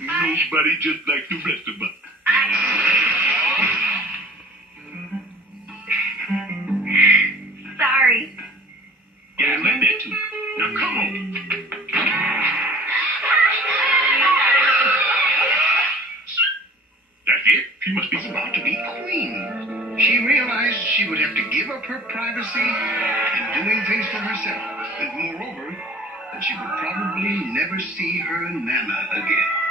Nobody just like the rest of us. Sorry. Yeah, I like that too. Now come on. That's it? She must be About to be queen. She realized she would have to give up her privacy and doing things for herself. And moreover, that she would probably never see her Nana again.